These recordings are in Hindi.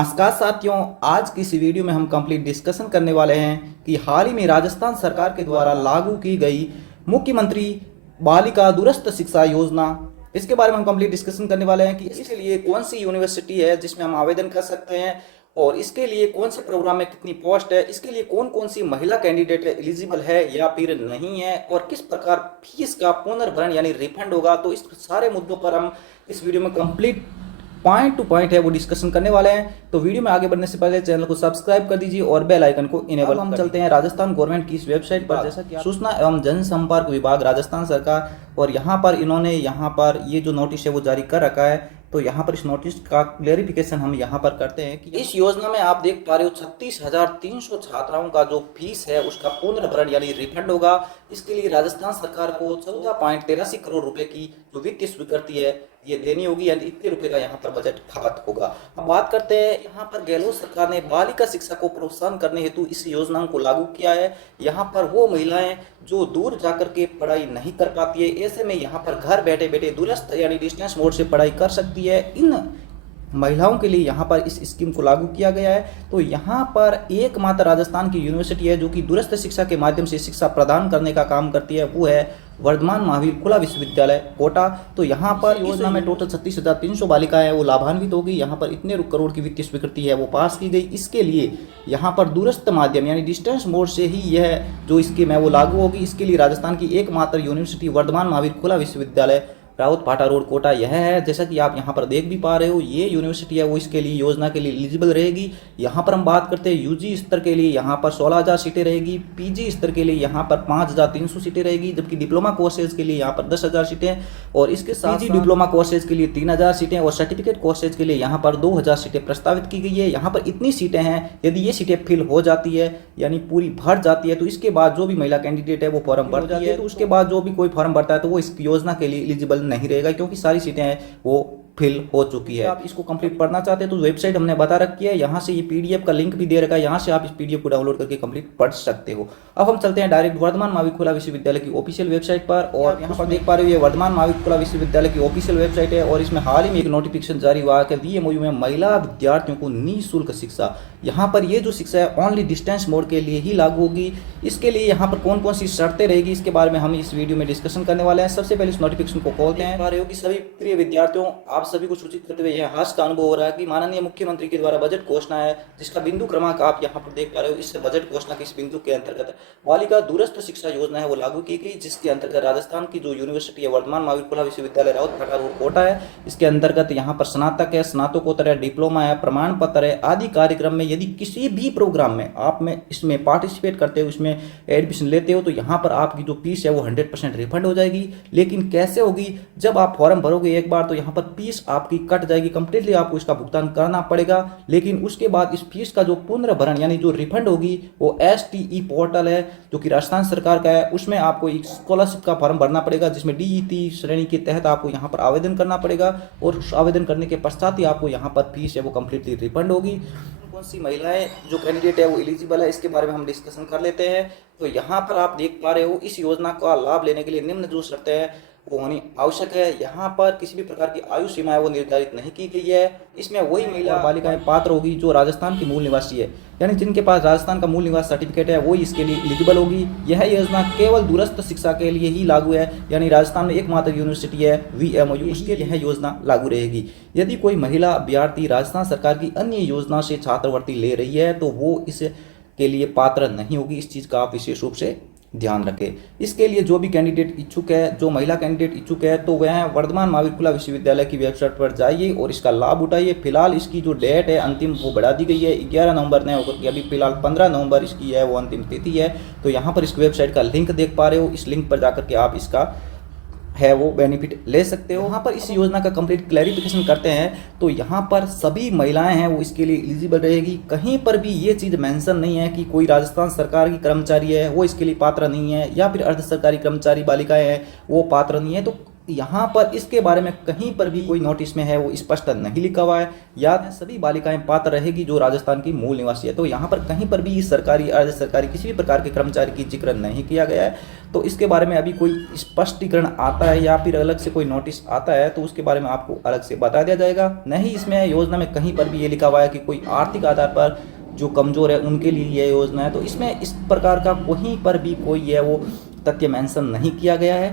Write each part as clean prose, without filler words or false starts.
नमस्कार साथियों, आज की इस वीडियो में हम कंप्लीट डिस्कशन करने वाले हैं कि हाल ही में राजस्थान सरकार के द्वारा लागू की गई मुख्यमंत्री बालिका दूरस्थ शिक्षा योजना, इसके बारे में हम कंप्लीट डिस्कशन करने वाले हैं कि इसके लिए कौन सी यूनिवर्सिटी है जिसमें हम आवेदन कर सकते हैं और इसके लिए कौन से प्रोग्राम में कितनी पोस्ट है, इसके लिए कौन कौन सी महिला कैंडिडेट एलिजिबल है या फिर नहीं है और किस प्रकार फीस का पुनर्भरण यानी रिफंड होगा। तो इस सारे मुद्दों पर हम इस वीडियो में कंप्लीट पॉइंट टू पॉइंट है वो डिस्कशन करने वाले हैं। तो वीडियो में आगे बढ़ने से पहले चैनल को सब्सक्राइब कर दीजिए और बेल आइकन को इनेबल। हम चलते हैं राजस्थान गवर्नमेंट की इस वेबसाइट पर, जैसा कि सूचना एवं जनसंपर्क विभाग राजस्थान सरकार, और यहाँ पर इन्होंने ये जो नोटिस है वो जारी कर रखा है। तो यहाँ पर इस नोटिस का क्लेरिफिकेशन हम यहाँ पर करते हैं कि इस योजना में आप देख पा रहे हो 36,300 छात्राओं का जो फीस है उसका पुनर्भरण यानी रिफंड होगा। इसके लिए राजस्थान सरकार को 14.83 करोड़ रुपए की जो वित्तीय स्वीकृति है ये देनी होगी, यानी इतने रुपए का यहाँ पर बजट खपत होगा। अब बात करते हैं, यहाँ पर गहलोत सरकार ने बालिका शिक्षा को प्रोत्साहन करने हेतु इस योजना को लागू किया है। यहाँ पर वो महिलाएं जो दूर जाकर के पढ़ाई नहीं कर पाती है, ऐसे में यहाँ पर घर बैठे बैठे दूरस्थ यानी डिस्टेंस मोड से पढ़ाई कर सकती है। इन महिलाओं के लिए यहाँ पर इस स्कीम को लागू किया गया है। तो यहाँ पर एकमात्र राजस्थान की यूनिवर्सिटी है जो कि दूरस्थ शिक्षा के माध्यम से शिक्षा प्रदान करने का काम करती है, वो है वर्धमान महावीर खुला विश्वविद्यालय कोटा। तो यहाँ पर योजना में टोटल 36,300 बालिकाएं हैं वो लाभान्वित होगी। यहाँ पर इतने करोड़ की वित्तीय स्वीकृति है वो पास की गई। इसके लिए यहाँ पर दूरस्थ माध्यम यानी डिस्टेंस मोड से ही यह जो स्कीम है वो लागू होगी। इसके लिए राजस्थान की एकमात्र यूनिवर्सिटी वर्धमान महावीर खुला विश्वविद्यालय राउत पाटा रोड कोटा यह है। जैसा कि आप यहाँ पर देख भी पा रहे हो, ये यूनिवर्सिटी है वो इसके लिए योजना के लिए एलिजिबल रहेगी। यहाँ पर हम बात करते हैं यूजी स्तर के लिए यहाँ पर 16,000 सीटें रहेगी, पीजी स्तर के लिए यहाँ पर 5,300 सीटें रहेगी, जबकि डिप्लोमा कोर्सेज के लिए यहाँ पर 10,000 सीटें और इसके साथ ही डिप्लोमा कोर्सेज के लिए 3,000 सीटें और सर्टिफिकेट कोर्सेज के लिए यहाँ पर 2,000 सीटें प्रस्तावित की गई है। यहाँ पर इतनी सीटें हैं, यदि ये सीटें फिल हो जाती है यानी पूरी भर जाती है तो इसके बाद जो भी महिला कैंडिडेट है वो फॉर्म भरती है, तो उसके बाद जो भी कोई फॉर्म भरता है तो वो इस योजना के लिए एलिजिबल नहीं रहेगा क्योंकि सारी सीटें हैं वो फिल हो चुकी है। आप इसको कंप्लीट पढ़ना चाहते हैं तो वेबसाइट हमने बता रखी है, यहाँ से ये पीडीएफ का लिंक भी दे रखा है, यहाँ से आप इस पीडीएफ को डाउनलोड करके कंप्लीट पढ़ सकते हो। अब हम चलते हैं डायरेक्ट वर्धमान महावीर खुला विश्वविद्यालय की ऑफिशियल वेबसाइट पर, और यहाँ पर देख पा रहे हो ये वर्धमान महावीर खुला विश्वविद्यालय की ऑफिशियल वेबसाइट है और इसमें हाल ही में एक नोटिफिकेशन जारी हुआ है वीएमओयू में महिला विद्यार्थियों को निःशुल्क शिक्षा। यहाँ पर ये जो शिक्षा है ओनली डिस्टेंस मोड के लिए ही लागू होगी। इसके लिए यहाँ पर कौन कौन सी शर्तें रहेगी इसके बारे में हम इस वीडियो में डिस्कशन करने वाले हैं। सबसे पहले इस नोटिफिकेशन को खोलते हैं। रहे हो कि सभी प्रिय विद्यार्थियों, आप सभी को सूचित करते हुए यह हास्य का अनुभव हो रहा है कि माननीय मुख्यमंत्री के द्वारा बजट घोषणा है जिसका बिंदु क्रमांक आप यहाँ पर देख पा रहे हो। इस बजट घोषणा के इस बिंदु के अंतर्गत बालिका दूरस्थ शिक्षा योजना है वो लागू की गई, जिसके अंतर्गत राजस्थान की जो यूनिवर्सिटी है वर्धमान महावीर खुला विश्वविद्यालय राउत भाटा रोड कोटा है, इसके अंतर्गत यहाँ पर स्नातक है, स्नातकोत्तर है, डिप्लोमा है, प्रमाण पत्र है आदि कार्यक्रम में यदि किसी भी प्रोग्राम में आप में इसमें पार्टिसिपेट करते हो, इसमें एडमिशन लेते हो तो यहाँ पर आपकी जो फीस है वो 100% रिफंड हो जाएगी। लेकिन कैसे होगी, जब आप फॉर्म भरोगे एक बार तो यहाँ पर फीस आपकी कट जाएगी, कंप्लीटली आपको इसका भुगतान करना पड़ेगा। लेकिन उसके बाद इस फीस का जो पुनर्भरण यानी जो रिफंड होगी वो STE पोर्टल है जो कि राजस्थान सरकार का है, उसमें आपको एक स्कॉलरशिप का फॉर्म भरना पड़ेगा जिसमें DET श्रेणी के तहत आपको यहाँ पर आवेदन करना पड़ेगा और उस आवेदन करने के पश्चात ही आपको यहाँ पर फीस है वो कंप्लीटली रिफंड होगी। कौन सी महिलाएं जो कैंडिडेट है वो एलिजिबल है इसके बारे में हम डिस्कशन कर लेते हैं। तो यहाँ पर आप देख पा रहे हो इस योजना का लाभ लेने के लिए निम्न जो शर्तें हैं वो होनी आवश्यक है। यहाँ पर किसी भी प्रकार की आयु सीमा है वो निर्धारित नहीं की गई है। इसमें वही महिला बालिकाएं पात्र होगी जो राजस्थान की मूल निवासी है, यानी जिनके पास राजस्थान का मूल निवास सर्टिफिकेट है वो इसके लिए एलिजिबल होगी। यह योजना केवल दूरस्थ शिक्षा के लिए ही लागू है, यानी राजस्थान में एकमात्र यूनिवर्सिटी है VMOU, इसके लिए यह योजना लागू रहेगी। यदि कोई महिला अभ्यर्थी राजस्थान सरकार की अन्य योजना से छात्रवृत्ति ले रही है तो वो इसके लिए पात्र नहीं होगी। इस चीज़ का आप विशेष रूप से ध्यान रखें। इसके लिए जो भी कैंडिडेट इच्छुक है, जो महिला कैंडिडेट इच्छुक है तो वह वर्धमान महावीर खुला विश्वविद्यालय की वेबसाइट पर जाइए और इसका लाभ उठाइए। फिलहाल इसकी जो डेट है अंतिम वो बढ़ा दी गई है, 11 नवंबर ने होकर के अभी फिलहाल 15 नवंबर इसकी है वो अंतिम तिथि है। तो यहाँ पर इस वेबसाइट का लिंक देख पा रहे हो, इस लिंक पर जाकर के आप इसका है वो बेनिफिट ले सकते हो। यहाँ पर इस योजना का कंप्लीट क्लैरिफिकेशन करते हैं तो यहाँ पर सभी महिलाएं हैं वो इसके लिए एलिजिबल रहेगी। कहीं पर भी ये चीज़ मेंशन नहीं है कि कोई राजस्थान सरकार की कर्मचारी है वो इसके लिए पात्र नहीं है या फिर अर्ध सरकारी कर्मचारी बालिकाएं हैं वो पात्र नहीं है। तो यहाँ पर इसके बारे में कहीं पर भी कोई नोटिस में है वो स्पष्ट नहीं लिखा हुआ है। या सभी बालिकाएं पात्र रहेगी जो राजस्थान की मूल निवासी है। तो यहाँ पर कहीं पर भी सरकारी अर्ध सरकारी किसी भी प्रकार के कर्मचारी की जिक्र नहीं किया गया है। तो इसके बारे में अभी कोई स्पष्टीकरण आता है या फिर अलग से कोई नोटिस आता है तो उसके बारे में आपको अलग से बता दिया जाएगा। नहीं, इसमें योजना में कहीं पर भी ये लिखा हुआ है कि कोई आर्थिक आधार पर जो कमज़ोर है उनके लिए यह योजना है। तो इसमें इस प्रकार का कहीं पर भी कोई है वो तथ्य मेंशन नहीं किया गया है।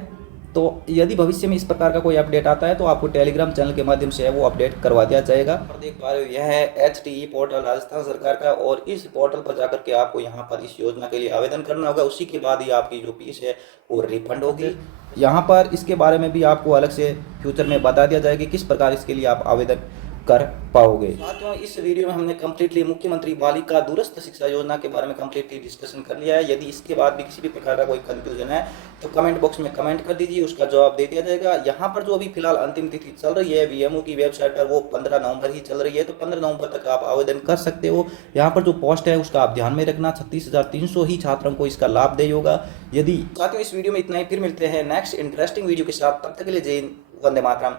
तो यदि भविष्य में इस प्रकार का कोई अपडेट आता है तो आपको टेलीग्राम चैनल के माध्यम से है वो अपडेट करवा दिया जाएगा। और देख पा रहे हो यह है HTE पोर्टल राजस्थान सरकार का, और इस पोर्टल पर जाकर के आपको यहाँ पर इस योजना के लिए आवेदन करना होगा। उसी के बाद ही आपकी जो फीस है वो रिफंड होगी। यहाँ पर इसके बारे में भी आपको अलग से फ्यूचर में बता दिया जाएगा कि किस प्रकार इसके लिए आप आवेदन कर पाओगे। साथियों, इस वीडियो में हमने कंप्लीटली मुख्यमंत्री बालिका दूरस्थ शिक्षा योजना के बारे में कंप्लीटली डिस्कशन कर लिया है। यदि इसके बाद भी किसी भी प्रकार का कोई कंफ्यूजन है तो कमेंट बॉक्स में कमेंट कर दीजिए, उसका जवाब दे दिया जाएगा। यहाँ पर जो अभी फिलहाल अंतिम तिथि चल रही है VMO की वेबसाइट पर वो 15 नवंबर ही चल रही है। तो 15 नवंबर तक आप आवेदन कर सकते हो। यहाँ पर जो पोस्ट है उसका आप ध्यान में रखना, 36,300 ही छात्रों को इसका लाभ दे होगा। यदि साथियों इस वीडियो में इतना ही, फिर मिलते हैं नेक्स्ट इंटरेस्टिंग वीडियो के साथ। तब तक के लिए जय हिंद, वंदे मातरम।